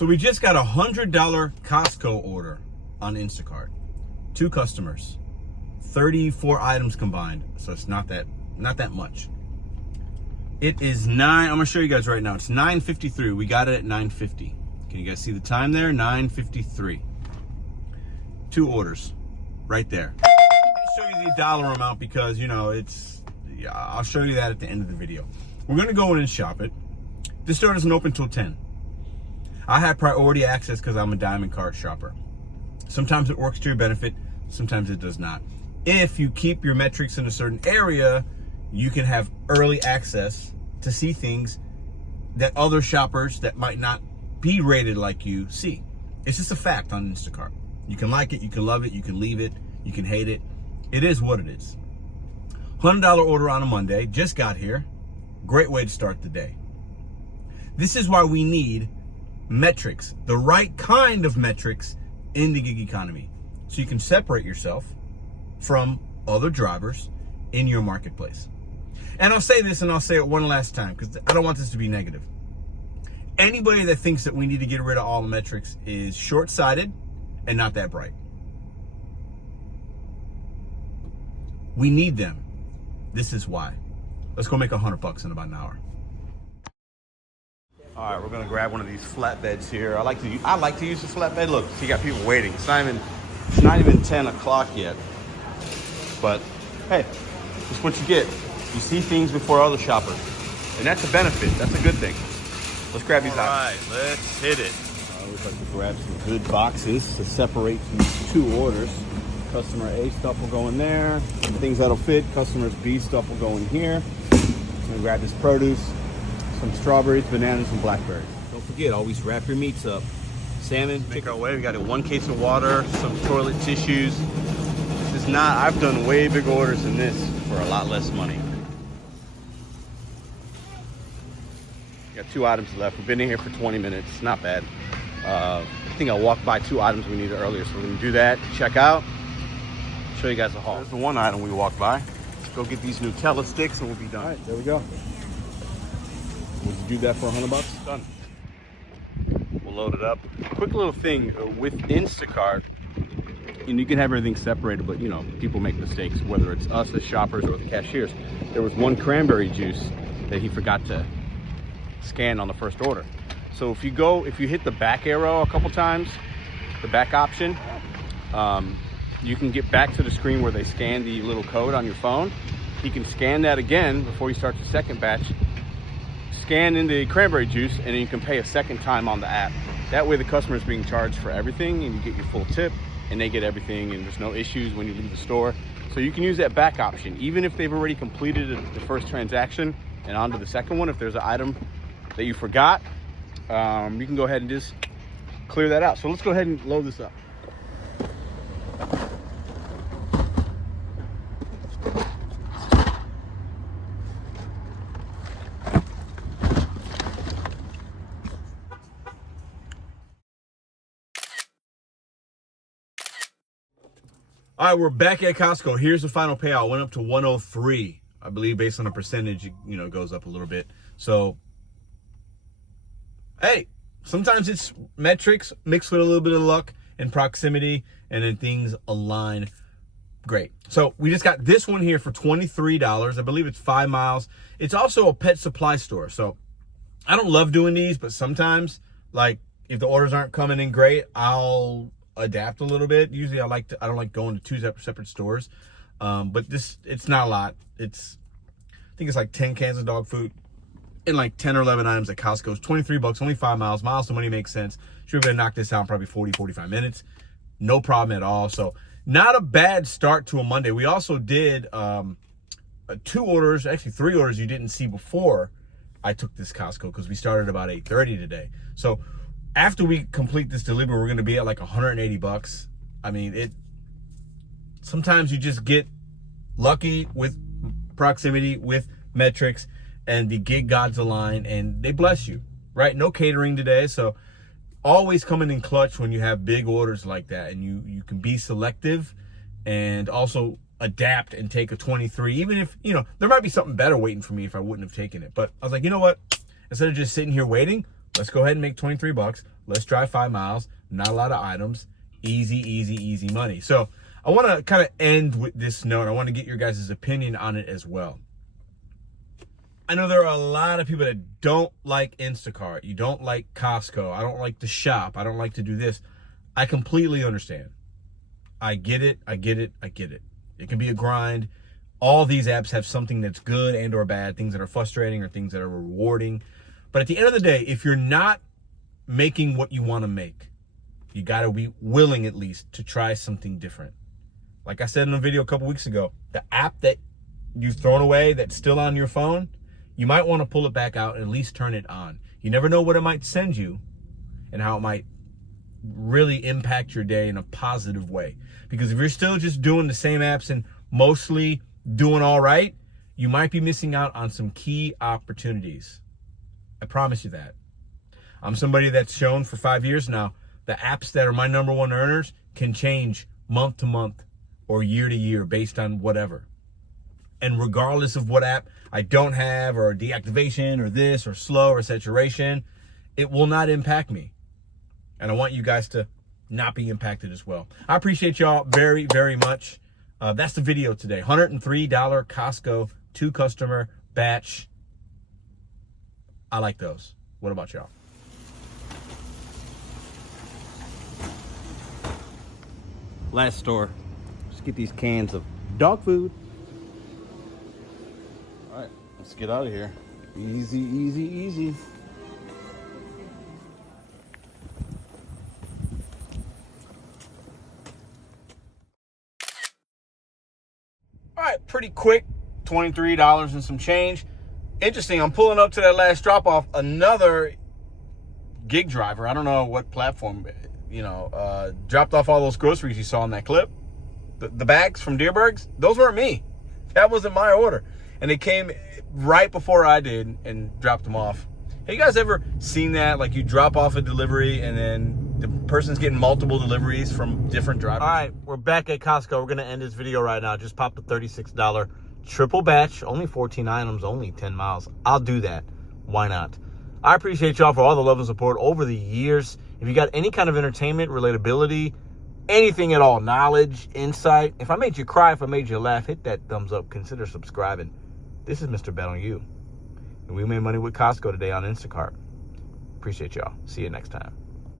So we just got a $100 Costco order on Instacart. 2 customers, 34 items combined. So it's not that much. It is I'm gonna show you guys right now. It's 9:53. We got it at 9:50. Can you guys see the time there? 9:53. 2 orders right there. I'll show you the dollar amount because, you know, I'll show you that at the end of the video. We're gonna go in and shop it. This store doesn't open till 10. I have priority access because I'm a Diamond Card shopper. Sometimes it works to your benefit, sometimes it does not. If you keep your metrics in a certain area, you can have early access to see things that other shoppers that might not be rated like you see. It's just a fact on Instacart. You can like it, you can love it, you can leave it, you can hate it. It is what it is. $100 order on a Monday, just got here. Great way to start the day. This is why we need metrics, the right kind of metrics in the gig economy. So you can separate yourself from other drivers in your marketplace. And I'll say this and I'll say it one last time because I don't want this to be negative. Anybody that thinks that we need to get rid of all the metrics is short-sighted and not that bright. We need them. This is why. Let's go make $100 in about an hour. All right, we're gonna grab one of these flatbeds here. I like to use the flatbed. Look, you got people waiting. It's not even 10 o'clock yet. But hey, that's what you get. You see things before other shoppers, and that's a benefit. That's a good thing. Let's grab these out. All right, let's hit it. I always like to grab some good boxes to separate these 2 orders. Customer A stuff will go in there. Some things that'll fit. Customer B stuff will go in here. I'm gonna grab this produce. Some strawberries, bananas, and blackberries. Don't forget, always wrap your meats up. Salmon, make our way. We got 1 case of water, some toilet tissues. This is not, I've done way big orders than this for a lot less money. Got 2 items left. We've been in here for 20 minutes, not bad. I think I walked by 2 items we needed earlier, so we're gonna do that, check out, show you guys the haul. There's the 1 item we walked by. Let's go get these Nutella sticks and we'll be done. All right, there we go. Would you do that for $100? Done. We'll load it up. Quick little thing with Instacart, and you can have everything separated, but you know, people make mistakes, whether it's us as shoppers or the cashiers. There was 1 cranberry juice that he forgot to scan on the first order. So if you hit the back arrow a couple times, the back option, you can get back to the screen where they scan the little code on your phone. You can scan that again before you start the second batch. Scan in the cranberry juice and then you can pay a second time on the app. That way the customer is being charged for everything and you get your full tip and they get everything and there's no issues when you leave the store. So you can use that back option even if they've already completed the first transaction and on to the second one. If there's an item that you forgot, you can go ahead and just clear that out. So let's go ahead and load this up. All right, we're back at Costco. Here's the final payout. Went up to 103. I believe based on a percentage, you know, it goes up a little bit. So, hey, sometimes it's metrics mixed with a little bit of luck and proximity, and then things align great. So we just got this one here for $23. I believe it's 5 miles. It's also a pet supply store. So I don't love doing these, but sometimes, like, if the orders aren't coming in great, I'll adapt a little bit. Usually I don't like going to 2 separate stores. But it's not a lot. I think it's like 10 cans of dog food and like 10 or 11 items at Costco. It's $23, only 5 miles. Miles to money makes sense. Should be able to knock this out in probably 40, 45 minutes. No problem at all. So not a bad start to a Monday. We also did 2 orders, actually 3 orders you didn't see before I took this Costco because we started about 8:30 today. So after we complete this delivery, we're going to be at like $180. I mean, sometimes you just get lucky with proximity, with metrics, and the gig gods align and they bless you, right? No catering today. So always coming in clutch when you have big orders like that, and you can be selective and also adapt and take a 23, even if, you know, there might be something better waiting for me if I wouldn't have taken it. But I was like, you know what? Instead of just sitting here waiting, Let's go ahead and make 23 bucks. Let's drive 5 miles. Not a lot of items. Easy, easy, easy money. So I want to kind of end with this note. I want to get your guys' opinion on it as well. I know there are a lot of people that don't like Instacart. You don't like Costco. I don't like to shop. I don't like to do this. I completely understand. I get it. I get it. I get it. It can be a grind. All these apps have something that's good and or bad, things that are frustrating or things that are rewarding. But at the end of the day, if you're not making what you want to make, you got to be willing at least to try something different. Like I said in a video a couple weeks ago, the app that you've thrown away that's still on your phone, you might want to pull it back out and at least turn it on. You never know what it might send you and how it might really impact your day in a positive way. Because if you're still just doing the same apps and mostly doing all right, you might be missing out on some key opportunities. I promise you that. I'm somebody that's shown for 5 years now, the apps that are my number one earners can change month to month or year to year based on whatever. And regardless of what app I don't have or deactivation or this or slow or saturation, it will not impact me. And I want you guys to not be impacted as well. I appreciate y'all very, very much. That's the video today. $103 Costco 2-customer batch. I like those. What about y'all? Last store. Let's get these cans of dog food. All right, let's get out of here. Easy, easy, easy. All right, pretty quick, $23 and some change. Interesting, I'm pulling up to that last drop off. Another gig driver, I don't know what platform, dropped off all those groceries you saw in that clip. The bags from Deerbergs, those weren't me. That wasn't my order. And it came right before I did and dropped them off. Have you guys ever seen that? Like you drop off a delivery and then the person's getting multiple deliveries from different drivers? All right, we're back at Costco. We're gonna end this video right now. Just popped a $36 triple batch, only 14 items, only 10 miles. I'll do that. Why not? I appreciate y'all for all the love and support over the years. If you got any kind of entertainment, relatability, anything at all, knowledge, insight, if I made you cry, if I made you laugh, hit that thumbs up. Consider subscribing. This is Mr. Bet on You. And we made money with Costco today on Instacart. Appreciate y'all. See you next time.